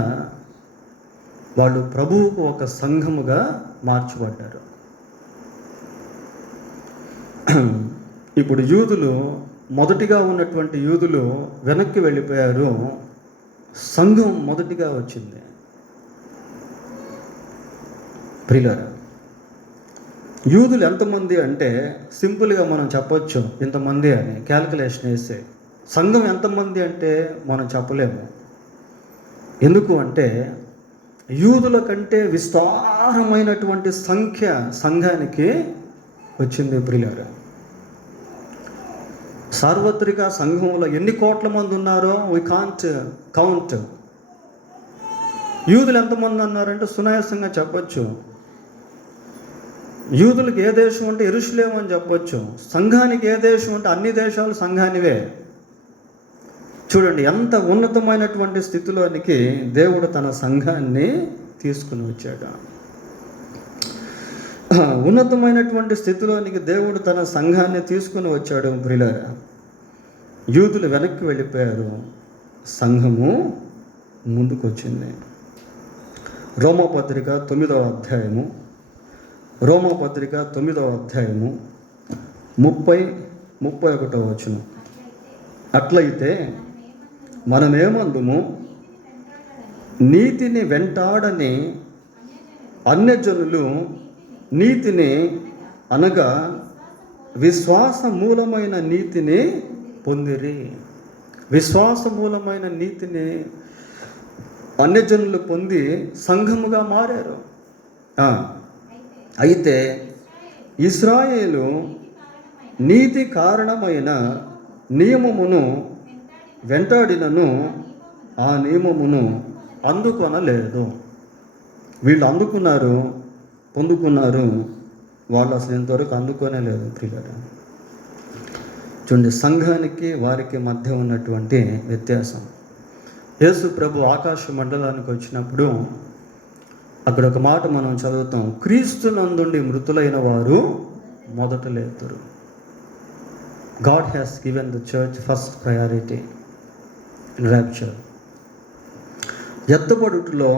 వాళ్ళు ప్రభువుకు ఒక సంఘముగా మార్చబడ్డారు. ఇప్పుడు యూదులు, మొదటిగా ఉన్నటువంటి యూదులు వెనక్కి వెళ్ళిపోయారు. సంఘం మొదటిగా వచ్చింది. ప్రియులారా, యూదులు ఎంతమంది అంటే సింపుల్గా మనం చెప్పొచ్చు ఇంతమంది అని క్యాల్కులేషన్ వేస్తే. సంఘం ఎంతమంది అంటే మనం చెప్పలేము. ఎందుకు అంటే యూదుల కంటే విస్తారమైనటువంటి సంఖ్య సంఘానికి వచ్చింది. ప్రియులారా, సార్వత్రిక సంఘంలో ఎన్ని కోట్ల మంది ఉన్నారో వీ కాంట్ కౌంట్. యూదులు ఎంతమంది అన్నారంటే సునాయాసంగా చెప్పొచ్చు. యూదులకు ఏ దేశం అంటే యెరూషలేము అని చెప్పొచ్చు. సంఘానికి ఏ దేశం అంటే అన్ని దేశాలు సంఘానివే. చూడండి, ఎంత ఉన్నతమైనటువంటి స్థితిలోనికి దేవుడు తన సంఘాన్ని తీసుకుని వచ్చాడు. ఉన్నతమైనటువంటి స్థితిలోనికి దేవుడు తన సంఘాన్ని తీసుకుని వచ్చాడు. ప్రియులారా, యూదులు వెనక్కి వెళ్ళిపోయారు, సంఘము ముందుకు వచ్చింది. రోమాపత్రిక 9వ అధ్యాయము 30-31 వచనం. అట్లయితే మనమేమందుము, నీతిని వెంటాడని అన్యజనులు నీతిని అనగా విశ్వాస మూలమైన నీతిని పొందిరి. విశ్వాస మూలమైన నీతిని అన్యజనులు పొంది సంఘముగా మారారు. అయితే ఇశ్రాయేలు నీతి కారణమైన నియమమును వెంటాడినను ఆ నియమమును అందుకొనలేదు. వీళ్ళు అందుకున్నారు, పొందుకున్నారు, వాళ్ళు అసలు ఇంతవరకు అందుకోనే లేదు. ప్రియులారా, చూడండి, సంఘానికి వారికి మధ్య ఉన్నటువంటి వ్యత్యాసం. యేసు ప్రభు ఆకాశ మండలానికి వచ్చినప్పుడు అక్కడ ఒక మాట మనం చదువుతాం, క్రీస్తునందుండి మృతులైన వారు మొదట లేతురు. God has given the church first priority in rapture. ఎత్తబడుటలో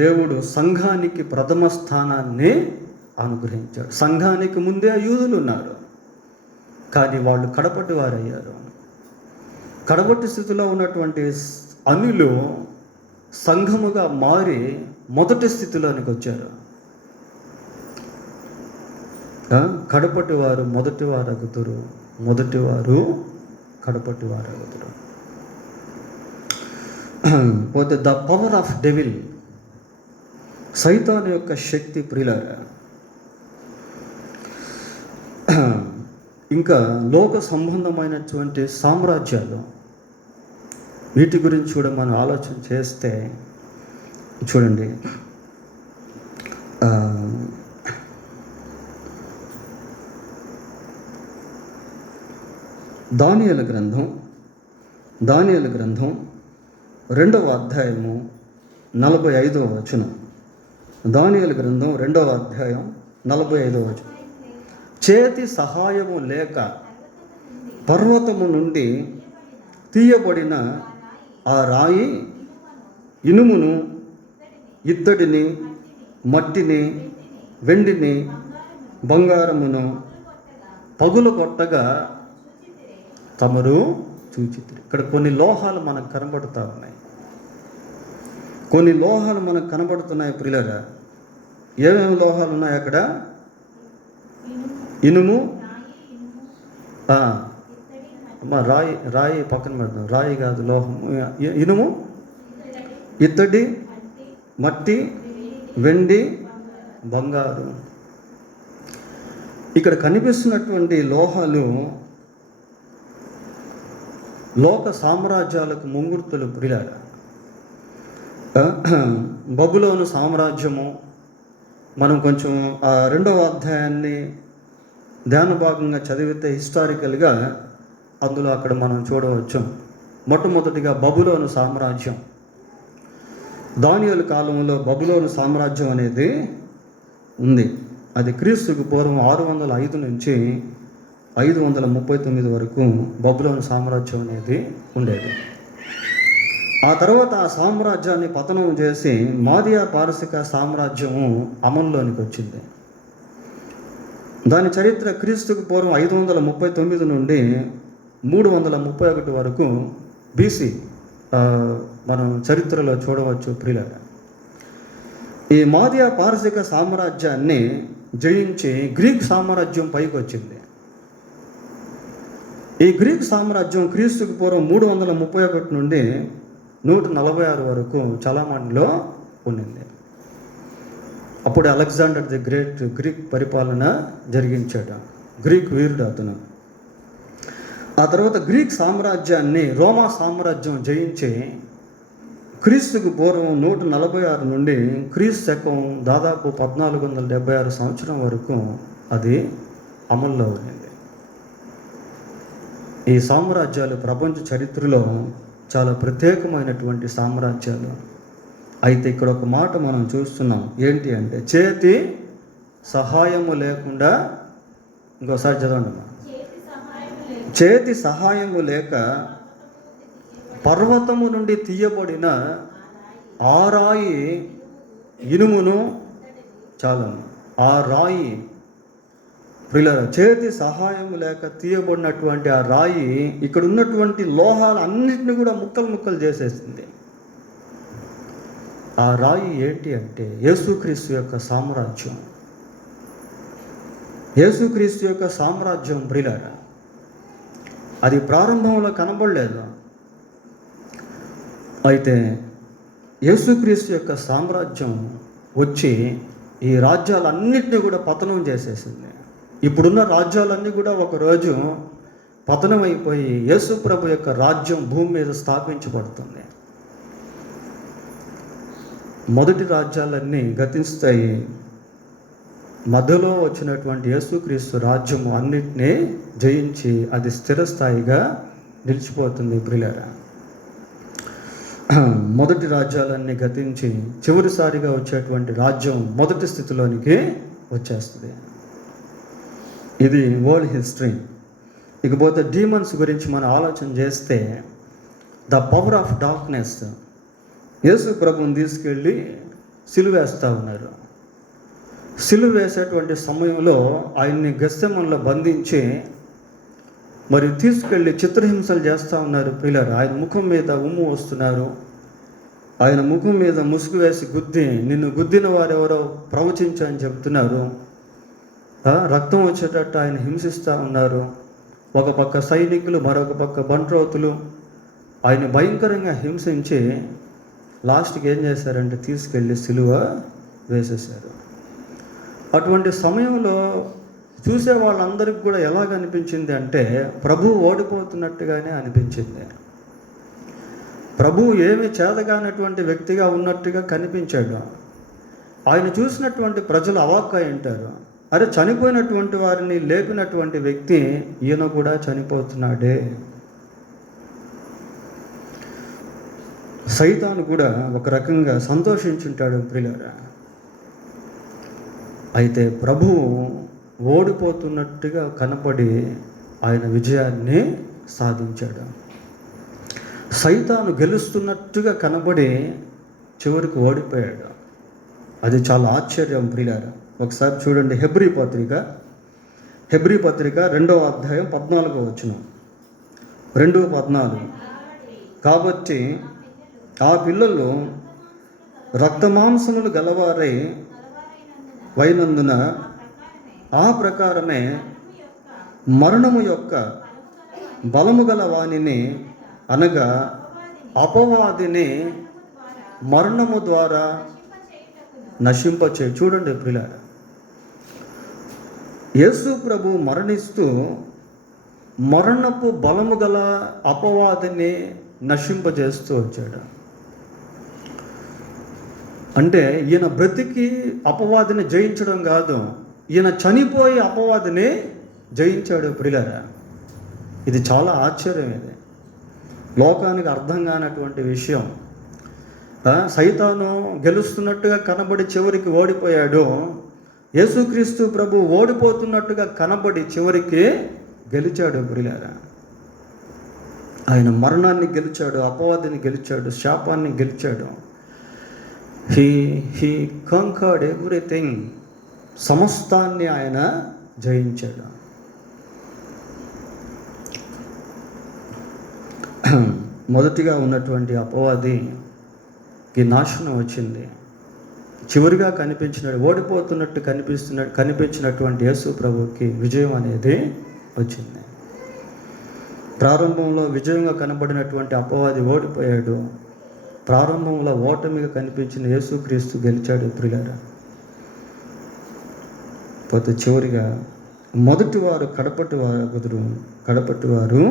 దేవుడు సంఘానికి ప్రథమ స్థానాన్ని అనుగ్రహించాడు. సంఘానికి ముందే యూదులు ఉన్నారు, కానీ వాళ్ళు కడపటి వారయ్యారు. కడపటి స్థితిలో ఉన్నటువంటి అన్యులు సంఘముగా మారి మొదటి స్థితిలోనికి వచ్చారు. కడపటి వారు మొదటి వారు అగుతురు, మొదటి వారు కడపటి వారు అగుతురు. పోతే ద పవర్ ఆఫ్ డెవిల్, సైతాను యొక్క శక్తి ప్రియులారా. ఇంకా లోక సంబంధమైనటువంటి సామ్రాజ్యాలు, వీటి గురించి కూడా మనం ఆలోచన చేస్తే చూడండి, దానియేలు గ్రంథం 2వ అధ్యాయము 45వ వచనం. దానియేలు గ్రంథం 2వ అధ్యాయం 45వ వచనం. చేతి సహాయము లేక పర్వతము నుండి తీయబడిన ఆ రాయి ఇనుమును, ఇత్తడిని, మట్టిని, వెండిని, బంగారమును పగులు కొట్టగా తమరు చూచితిరి. ఇక్కడ కొన్ని లోహాలు మనకు కనబడుతూ ఉన్నాయి. కొన్ని లోహాలు మనకు కనబడుతున్నాయి ప్రియులారా. ఏమేమి లోహాలు ఉన్నాయి అక్కడ? ఇనుము, రాయి పక్కన పెడతాం, రాయి కాదు లోహం. ఇనుము, ఇత్తడి, మట్టి, వెండి, బంగారు. ఇక్కడ కనిపిస్తున్నటువంటి లోహాలు లోక సామ్రాజ్యాలకు ముంగుర్తులు ప్రియులారా. బబులోను సామ్రాజ్యము, మనం కొంచెం ఆ 2వ అధ్యాయాన్ని ధ్యాన భాగంగా చదివితే హిస్టారికల్గా అందులో అక్కడ మనం చూడవచ్చు. మొట్టమొదటిగా బబులోను సామ్రాజ్యం. దానియేలు కాలంలో బబులోను సామ్రాజ్యం అనేది ఉంది. అది క్రీస్తుకు పూర్వం 605 నుంచి 539 వరకు బబులోను సామ్రాజ్యం అనేది ఉండేది. ఆ తర్వాత ఆ సామ్రాజ్యాన్ని పతనం చేసి మాదియా పారసిక సామ్రాజ్యము అమల్లోనికి వచ్చింది. దాని చరిత్ర క్రీస్తుకు పూర్వం 539 నుండి 331 వరకు బీసీ మనం చరిత్రలో చూడవచ్చు ప్రియులారా. ఈ మాదియా పారసిక సామ్రాజ్యాన్ని జయించి గ్రీక్ సామ్రాజ్యం పైకి వచ్చింది. ఈ గ్రీక్ సామ్రాజ్యం క్రీస్తుకు పూర్వం 331 నుండి 146 వరకు చలామణిలో ఉండింది. అప్పుడు అలెగ్జాండర్ ది గ్రేట్ గ్రీక్ పరిపాలన జరిగించాడు. గ్రీక్ వీరుడు అతను. ఆ తర్వాత గ్రీక్ సామ్రాజ్యాన్ని రోమా సామ్రాజ్యం జయించి క్రీస్తుకు పూర్వం 146 నుండి క్రీస్తు శకం దాదాపు 1476 సంవత్సరం వరకు అది అమల్లో ఉంది. ఈ సామ్రాజ్యాలు ప్రపంచ చరిత్రలో చాలా ప్రత్యేకమైనటువంటి సామ్రాజ్యాలు. అయితే ఇక్కడ ఒక మాట మనం చూస్తున్నాం, ఏంటి అంటే చేతి సహాయము లేకుండా, ఇంకోసారి చదవండి. చేతి సహాయము లేక పర్వతము నుండి తీయబడిన ఆ రాయి ఇనుమును చాలను. ఆ రాయి ప్రియులారా, చేతి సహాయం లేక తీయబడినటువంటి ఆ రాయి ఇక్కడ ఉన్నటువంటి లోహాలు అన్నిటిని కూడా ముక్కలు ముక్కలు చేసేసింది. ఆ రాయి ఏంటి అంటే యేసుక్రీస్తు యొక్క సామ్రాజ్యం. యేసుక్రీస్తు యొక్క సామ్రాజ్యం ప్రియులారా, అది ప్రారంభంలో కనబడలేదు. అయితే యేసుక్రీస్తు యొక్క సామ్రాజ్యం వచ్చి ఈ రాజ్యాలన్నింటినీ కూడా పతనం చేసేసింది. ఇప్పుడున్న రాజ్యాలన్నీ కూడా ఒకరోజు పతనం అయిపోయి యేసు ప్రభు యొక్క రాజ్యం భూమి మీద స్థాపించబడుతుంది. మొదటి రాజ్యాలన్నీ గతిస్తాయి. మధ్యలో వచ్చినటువంటి యేసుక్రీస్తు రాజ్యము అన్నిటినీ జయించి అది స్థిరస్థాయిగా నిలిచిపోతుంది ప్రియులారా. మొదటి రాజ్యాలన్నీ గతించి చివరిసారిగా వచ్చేటువంటి రాజ్యం మొదటి స్థితిలోనికి వచ్చేస్తుంది. ఇది వరల్డ్ హిస్టరీ. ఇకపోతే డీమన్స్ గురించి మనం ఆలోచన చేస్తే, ద పవర్ ఆఫ్ డార్క్నెస్, యేసు ప్రభుని తీసుకెళ్ళి సిలువేస్తూ ఉన్నారు. సిలువ వేసేటువంటి సమయంలో ఆయన్ని గెత్సెమనెలో బంధించి మరి తీసుకెళ్ళి చిత్రహింసలు చేస్తూ ఉన్నారు ప్రియులారా. ఆయన ముఖం మీద ఉమ్ము వస్తున్నారు. ఆయన ముఖం మీద ముసుగు వేసి నిన్ను గుద్దిన వారెవరో ప్రవచించని చెప్తున్నారు. రక్తం వచ్చేటట్టు ఆయన హింసిస్తూ ఉన్నారు. ఒక పక్క సైనికులు, మరొక పక్క బంట్రోతులు ఆయన భయంకరంగా హింసించి లాస్ట్కి ఏం చేశారంటే తీసుకెళ్ళి సిలువ వేసేశారు. అటువంటి సమయంలో చూసే వాళ్ళందరికీ కూడా ఎలాగ అనిపించింది అంటే ప్రభువు ఓడిపోతున్నట్టుగానే అనిపించింది. ప్రభువు ఏమీ చేతగానటువంటి వ్యక్తిగా ఉన్నట్టుగా కనిపించాడు. ఆయన చూసినటువంటి ప్రజలు అవాక్కై ఉంటారు. అరే, చనిపోయినటువంటి వారిని లేపినటువంటి వ్యక్తి ఈయన కూడా చనిపోతున్నాడే. సైతాను కూడా ఒక రకంగా సంతోషించుంటాడు ప్రియులారా. అయితే ప్రభువు ఓడిపోతున్నట్టుగా కనపడి ఆయన విజయాన్ని సాధించాడు. సైతాను గెలుస్తున్నట్టుగా కనబడి చివరికి ఓడిపోయాడు. అది చాలా ఆశ్చర్యం ప్రియులారా. ఒకసారి చూడండి, హెబ్రీ పత్రిక 2వ అధ్యాయం 14వ వచనం. 2:14. కాబట్టి ఆ పిల్లలు రక్తమాంసములు గలవారై వైనందున ఆ ప్రకారమే మరణము యొక్క బలము గల వానిని, అనగా అపవాదిని మరణము ద్వారా నశింపచే. చూడండి ప్రియులారా, యేసు ప్రభు మరణిస్తూ మరణపు బలము గల అపవాదిని నశింపజేస్తూ వచ్చాడు. అంటే ఈయన బ్రతికి అపవాదిని జయించడం కాదు, ఈయన చనిపోయి అపవాదిని జయించాడు ప్రియులారా. ఇది చాలా ఆశ్చర్యం. ఇది లోకానికి అర్థం కానటువంటి విషయం. సైతాను గెలుస్తున్నట్టుగా కనబడి చివరికి ఓడిపోయాడు. యేసుక్రీస్తు ప్రభు ఓడిపోతున్నట్టుగా కనబడి చివరికి గెలిచాడు ప్రియులారా. ఆయన మరణాన్ని గెలిచాడు, అపవాదిని గెలిచాడు, శాపాన్ని గెలిచాడు. He conquered everything. సమస్తాన్ని ఆయన జయించాడు. మొదటిగా ఉన్నటువంటి అపవాదికి నాశనం వచ్చింది. చివరిగా కనిపించినటువంటి యేసు ప్రభువుకి విజయం అనేది వచ్చింది. ప్రారంభంలో విజయంగా కనబడినటువంటి అపవాది ఓడిపోయాడు. ప్రారంభంలో ఓటమిగా కనిపించిన యేసుక్రీస్తు గెలిచాడు ప్రియులారా. పోతే చివరిగా మొదటివారు కడపటివారు అగుదురు, కడపటివారు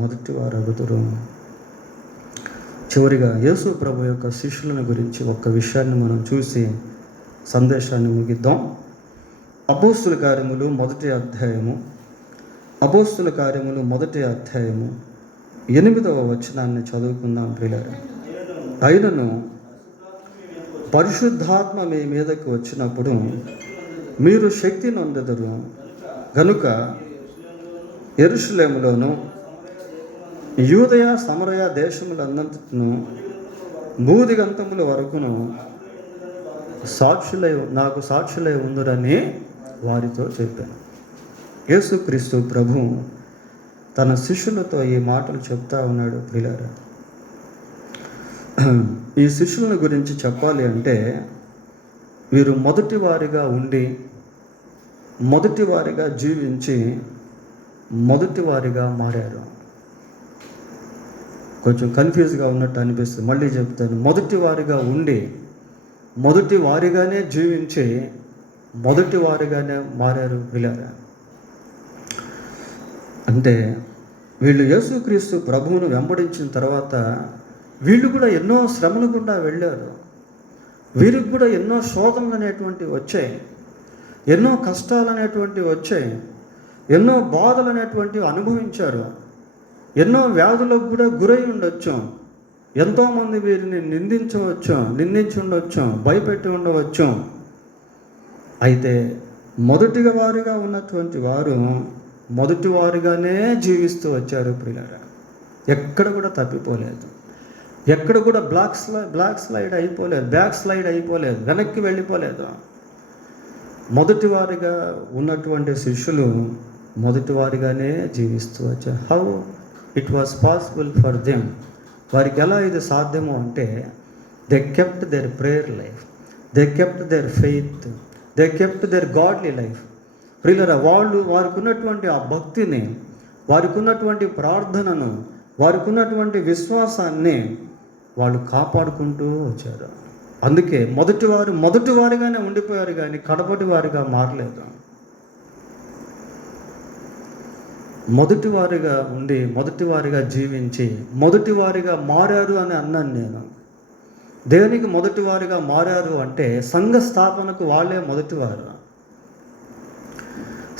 మొదటివారు అగుదురు. చివరిగా యేసు ప్రభు యొక్క శిష్యులను గురించి ఒక్క విషయాన్ని మనం చూసి సందేశాన్ని ముగిద్దాం. అపోస్తుల కార్యములు మొదటి అధ్యాయము 8వ వచనాన్ని చదువుకుందాం ప్రియులారా. అయినను పరిశుద్ధాత్మ మీ మీదకి వచ్చినప్పుడు మీరు శక్తి నొందెదరు గనుక యెరూషలేములోను యూదయ సమరయ దేశములంతటను భూదిగంతముల వరకును నాకు సాక్షులై ఉందురని వారితో చెప్పాను. యేసుక్రీస్తు ప్రభు తన శిష్యులతో ఈ మాటలు చెప్తా ఉన్నాడు ప్రియులారా. ఈ శిష్యుల గురించి చెప్పాలి అంటే వీరు మొదటివారిగా ఉండి, మొదటివారిగా జీవించి, మొదటివారిగా మారారు. కొంచెం కన్ఫ్యూజ్గా ఉన్నట్టు అనిపిస్తుంది, మళ్ళీ చెప్తాను. మొదటివారిగా ఉండి, మొదటివారిగానే జీవించి, మొదటివారిగానే మారారు ప్రియులారా. అంటే వీళ్ళు యేసుక్రీస్తు ప్రభువును వెంబడించిన తర్వాత వీళ్ళు కూడా ఎన్నో శ్రమలు గుండా వెళ్ళారు. వీరికి కూడా ఎన్నో శోధనలు అనేటువంటివి వచ్చాయి, ఎన్నో కష్టాలు అనేటువంటివి వచ్చాయి, ఎన్నో బాధలు అనేటువంటివి అనుభవించారు, ఎన్నో వ్యాధులకు కూడా గురై ఉండొచ్చు. ఎంతోమంది వీరిని నిందించి ఉండొచ్చు, భయపెట్టి ఉండవచ్చు. అయితే మొదటిగా వారిగా ఉన్నటువంటి వారు మొదటివారిగానే జీవిస్తూ వచ్చారు ప్రియులారా. ఎక్కడ కూడా తప్పిపోలేదు. ఎక్కడ కూడా బ్యాక్ స్లైడ్ అయిపోలేదు, వెనక్కి వెళ్ళిపోలేదు. మొదటివారిగా ఉన్నటువంటి శిష్యులు మొదటివారిగానే జీవిస్తూ వచ్చారు. How it was possible for them, వారికి ఎలా ఇది సాధ్యము అంటే, they kept their prayer life, they kept their faith, they kept their godly life. ప్రియులారా, వారికి ఉన్నటువంటి ఆ భక్తిని, వారికి ఉన్నటువంటి ప్రార్థనను, వారికి ఉన్నటువంటి విశ్వాసాన్ని వాళ్ళు కాపాడుకుంటూ వచ్చారు. అందుకే మొదటివారిగానే ఉండిపోయారు, కానీ కడపటి వారిగా మారలేదు. మొదటివారిగా ఉండి మొదటివారిగా జీవించి మొదటివారిగా మారారు అని అన్నాను నేను. దేనికి మొదటివారిగా మారారు అంటే, సంఘ స్థాపనకు వాళ్ళే మొదటివారు.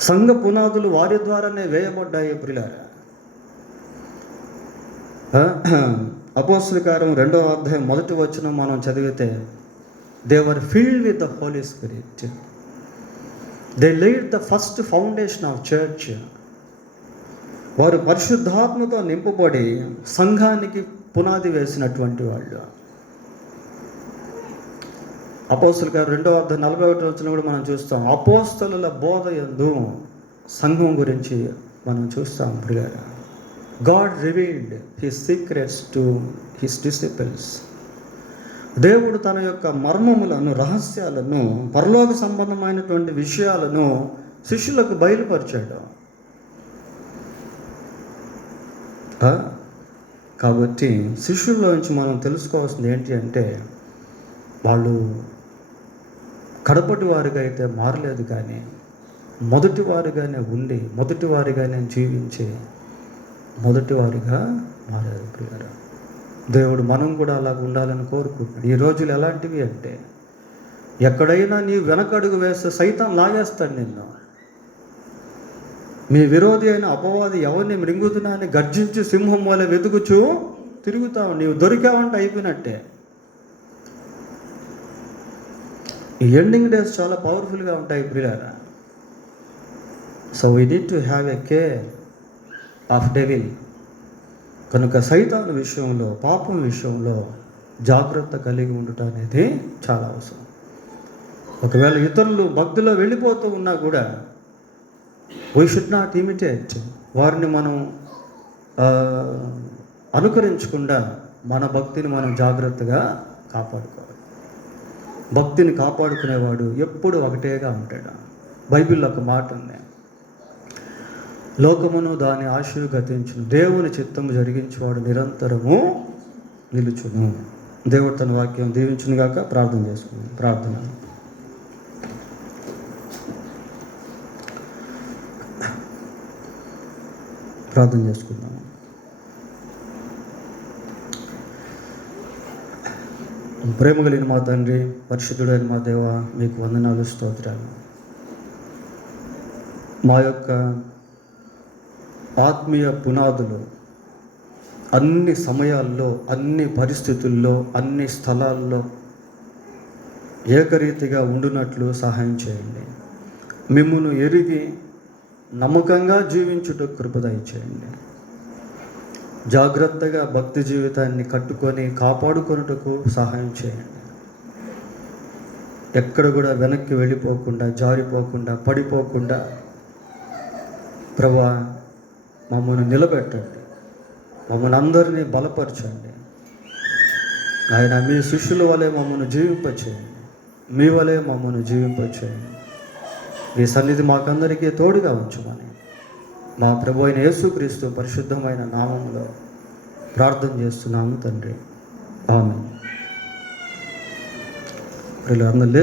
సంఘ పునాదులు వారి ద్వారానే వేయబడ్డాయి. ప్రియులారా, అపోస్తలుల కార్యం 2వ అధ్యాయం 1వ వచనం మనం చదివితే, they were filled with the Holy Spirit, they laid the first foundation of church. వారు పరిశుద్ధాత్మతో నింపబడి సంఘానికి పునాది వేసినటువంటి వాళ్ళు. అపోస్తలుల కార్యం 2వ అధ్యాయం 41వ వచనం కూడా మనం చూస్తాం. అపోస్తలుల బోధ యందు సంఘం గురించి మనం చూస్తాం. ప్రియులారా, God revealed his secrets to his disciples. దేవుడు తన యొక్క మర్మములను, రహస్యాలను, పరలోక సంబంధమైనటువంటి విషయాలను శిష్యులకు బయలుపరిచాడు. కాబట్టి శిష్యుల్లోంచి మనం తెలుసుకోవాల్సింది ఏంటి అంటే, వాళ్ళు కడపటి వారిగా అయితే మారలేదు, కానీ మొదటివారిగానే ఉండి మొదటివారిగానే జీవించి మొదటివారిగా మారారు. ప్రియులారా, దేవుడు మనం కూడా అలా ఉండాలని కోరుకుంటున్నాడు. ఈ రోజులు ఎలాంటివి అంటే, ఎక్కడైనా నీ వెనకడుగు వేస్తే సైతాన్ లాగేస్తాడు నిన్ను. మీ విరోధి అయిన అపవాది ఎవరిని మృంగుతున్నా అని గర్జించి సింహం వలె వెతుకుచూ తిరుగుతావు. నీవు దొరికావంటే అయిపోయినట్టే. ఈ ఎండింగ్ డేస్ చాలా పవర్ఫుల్గా ఉంటాయి ప్రియులారా. So we need to have a care of devil. కనుక సైతాను విషయంలో, పాపం విషయంలో జాగ్రత్త కలిగి ఉండటం అనేది చాలా అవసరం. ఒకవేళ ఇతరులు భక్తిలో వెళ్ళిపోతూ ఉన్నా కూడా వీ షుడ్ నాట్ ఇమిటేట్. వారిని మనం అనుకరించకుండా మన భక్తిని మనం జాగ్రత్తగా కాపాడుకోవాలి. భక్తిని కాపాడుకునేవాడు ఎప్పుడు ఒకటేగా ఉంటాడు. బైబిల్లో ఒక మాట ఉంది, లోకమును దాని ఆశయు గతించును, దేవుని చిత్తము జరిగించేవాడు నిరంతరము నిలుచును. దేవుడు తన వాక్యం దీవించును గాక. ప్రార్థన చేసుకున్నాం. ప్రార్థన చేసుకుందాం. ప్రేమ కలిగిన మా తండ్రి, పరిశుద్ధుడైన మా దేవ, మీకు వందనాలు, స్తోత్రాలు. మా యొక్క ఆత్మీయ పునాదులు అన్ని సమయాల్లో, అన్ని పరిస్థితుల్లో, అన్ని స్థలాల్లో ఏకరీతిగా ఉండునట్లు సహాయం చేయండి. మిమ్మును ఎరిగి నమ్మకంగా జీవించుటకు కృప దయచేయండి. జాగ్రత్తగా భక్తి జీవితాన్ని కట్టుకొని కాపాడుకొనుటకు సహాయం చేయండి. ఎక్కడ కూడా వెనక్కి వెళ్ళిపోకుండా, జారిపోకుండా, పడిపోకుండా ప్రభువా మమ్మల్ని నిలబెట్టండి. మమ్మల్ని అందరినీ బలపరచండి. ఆయన మీ శిష్యుల వలె మమ్మల్ని జీవింపచేయండి. మీ వలె మమ్మల్ని జీవింపచేయండి. మీ సన్నిధి మాకందరికీ తోడుగా ఉంచమని మా ప్రభు అయిన యేసుక్రీస్తు పరిశుద్ధమైన నామములో ప్రార్థన చేస్తున్నాము తండ్రి. ఆమేన్. అందరూ లేచి